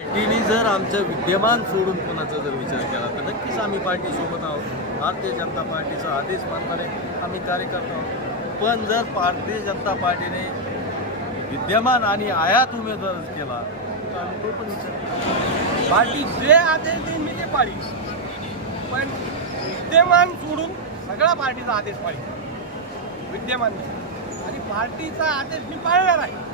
पार्टीने जर आमचं विद्यमान सोडून कोणाचा जर विचार केला तर नक्कीच आम्ही पार्टीसोबत आहोत. भारतीय जनता पार्टीचा आदेश मानणारे आम्ही कार्यकर्ता आहोत. पण जर भारतीय जनता पार्टीने विद्यमान आणि आयात उमेदवार केला तर आम्ही तो पण विचार पार्टी जे आदेश देईन मी ते पाळी. पण विद्यमान सोडून सगळ्या पार्टीचा आदेश पाळी. विद्यमान. आणि पार्टीचा आदेश मी पाळणार आहे.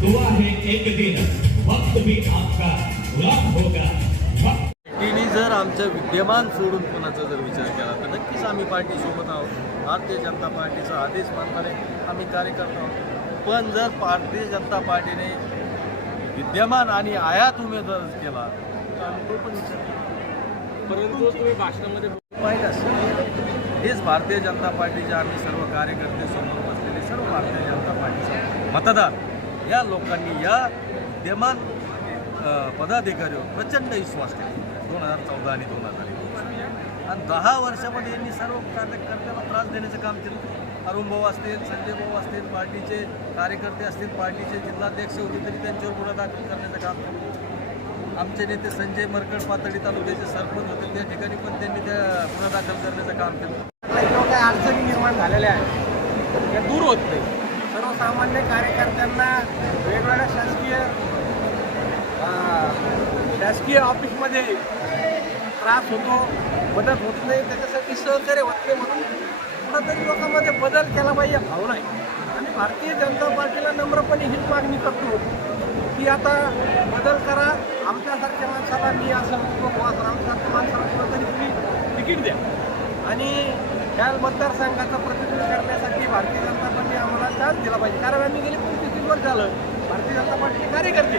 दुआ है एक दिन. वक्त भी आपका गुलाम होगा. जर आमचं विद्यमान सोडून कोणाचा जर विचार केला तर नक्कीच आम्ही पार्टीसोबत आहोत. भारतीय जनता पार्टीचा आदेश मानणारे आम्ही कार्यकर्ता आहोत. पण जर भारतीय जनता पार्टीने विद्यमान आणि आयात उमेदवार केला तर आम्ही तो पण विचार परंतु तुम्ही भाषणामध्ये पाहिजे हेच भारतीय जनता पार्टीचे आम्ही सर्व कार्यकर्ते समोर बसलेले सर्व भारतीय जनता पार्टीचे मतदार. या लोकांनी या विद्यमान अ, पदाधिकाऱ्यावर प्रचंड विश्वास केला. दोन हजार चौदा आणि दोन हजार एकोणीस. आणि दहा वर्षामध्ये यांनी सर्व कार्यकर्त्याला त्रास देण्याचं काम केलं. अरुण भाऊ असतील संजय भाऊ असतील पार्टीचे कार्यकर्ते असतील पार्टीचे जिल्हाध्यक्ष होते तरी त्यांच्यावर गुन्हा दाखल करण्याचं काम केलं. आमचे नेते संजय मरकड पातळी तालुक्याचे सरपंच होते. त्या ठिकाणी पण त्यांनी त्या गुन्हा दाखल करण्याचं काम केलं. काही अडचणी निर्माण झालेल्या आहेत? त्या दूर होत नाही. सर्वसामान्य कार्यकर्त्यांना वेगवेगळ्या शासकीय शासकीय ऑफिसमध्ये त्रास होतो मदत होत नाही. त्याच्यासाठी सहकार्य होत नाही म्हणून कुठंतरी लोकांमध्ये बदल केला पाहिजे भावना आहे आणि भारतीय जनता पार्टीला नम्रपणे हीच मागणी करतो की आता बदल करा. आमच्यासारख्या माणसाला मी असं उपवास आमच्यासारख्या माणसाला कुठंतरी तुम्ही तिकीट द्या. आणि या मतदारसंघाचं प्रतिनिधित्व करण्यासाठी भारतीय जनता पार्टी चान्स दिला पाहिजे. कारण आम्ही गेली पंचवीस वर्ष झालं. भारतीय जनता पार्टीचे कार्यकर्ते.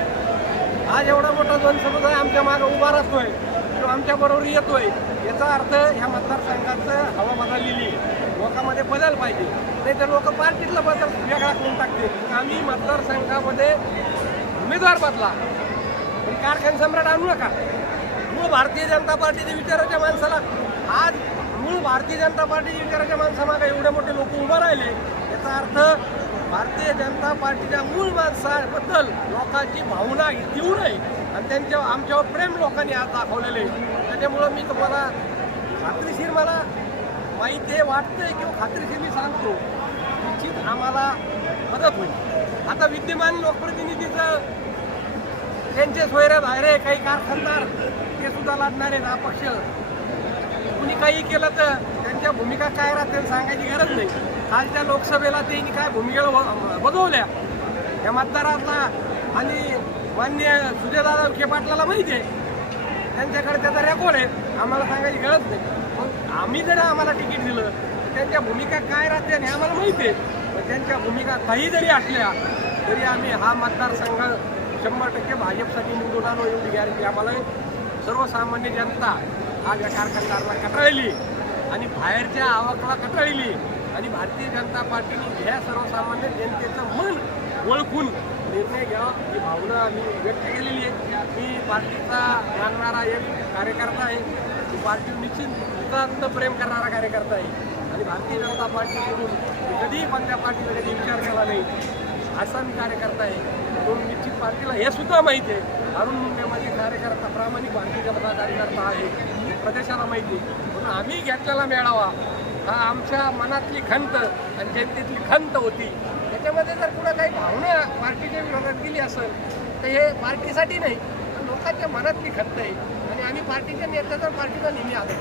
आज एवढा मोठा जनसमुदाय आमच्या मागं उभा राहतोय. किंवा आमच्याबरोबर येतोय. याचा अर्थ ह्या मतदारसंघाचं हवा बदललेली लोकांमध्ये बदल पाहिजे. नाही तर लोक पार्टीतला बदल वेगळा करून टाकतील. आम्ही मतदारसंघामध्ये उमेदवार बदला. कारखान सम्राट आणू नका. मूळ भारतीय जनता पार्टीच्या विचाराच्या माणसाला आज भारतीय जनता पार्टी विचाराच्या माणसामागे एवढे मोठे लोक उभं राहिले याचा अर्थ भारतीय जनता पार्टीच्या मूळ माणसाबद्दल लोकांची भावना तीव्र आहे. आणि त्यांच्या आमच्यावर प्रेम लोकांनी आज दाखवलेले आहे. त्याच्यामुळं मी तुम्हाला खात्रीशीर मला माहिती आहे वाटतंय किंवा खात्रीशीर मी सांगतो निश्चित आम्हाला मदत होईल. आता विद्यमान लोकप्रतिनिधीचं त्यांचे सोयरे बाहेर काही कारखानदार ते सुद्धा लढणार आहेत पक्ष त्यांनी काही केलं तर त्यांच्या भूमिका काय राहतील सांगायची गरज नाही. कालच्या लोकसभेला त्यांनी काय भूमिका बजवल्या? या मतदारातला आणि मान्य सुजयदादा विखे पाटलाला माहिती आहे. त्यांच्याकडे त्याचा रेकॉर्ड आहे. आम्हाला सांगायची गरज नाही. मग आम्ही जर आम्हाला तिकीट दिलं तर त्यांच्या भूमिका काय राहते हे आम्हाला माहिती आहे. त्यांच्या भूमिका काही जरी असल्या तरी आम्ही हा मतदारसंघ शंभर टक्के भाजपसाठी निवडून आणू एवढी गॅरंटी आम्हाला सर्वसामान्य जनता हा या कारखानदाराला कटाळली. आणि बाहेरच्या आवकला कटाळली. आणि भारतीय जनता पार्टीने ह्या सर्वसामान्य जनतेचं मन ओळखून निर्णय घ्यावा ही भावना आम्ही व्यक्त केलेली आहे. मी पार्टीचा मानणारा एक कार्यकर्ता आहे. मी पार्टी निश्चित प्रेम करणारा कार्यकर्ता आहे. आणि भारतीय जनता पार्टीकडून कधीही कोणत्या पार्टीचा कधी विचार केला नाही. असा मी कार्यकर्ता आहे. म्हणून निश्चित पार्टीला हे सुद्धा माहिती आहे. अरुण मुंबईमध्ये कार्यकर्ता प्रामाणिक भारतीय जनता कार्यकर्ता आहे. प्रदेशाला माहिती म्हणून आम्ही घेतलेला मेळावा हा आमच्या मनातली खंत आणि जनतेतली खंत होती. त्याच्यामध्ये जर कुणा काही भावना पार्टीच्या विरोधात गेली असेल तर हे पार्टीसाठी नाही तर लोकांच्या मनातली खंत आहे. आणि आम्ही पार्टीच्या नेत्याचा पार्टीला नेहमी आलो.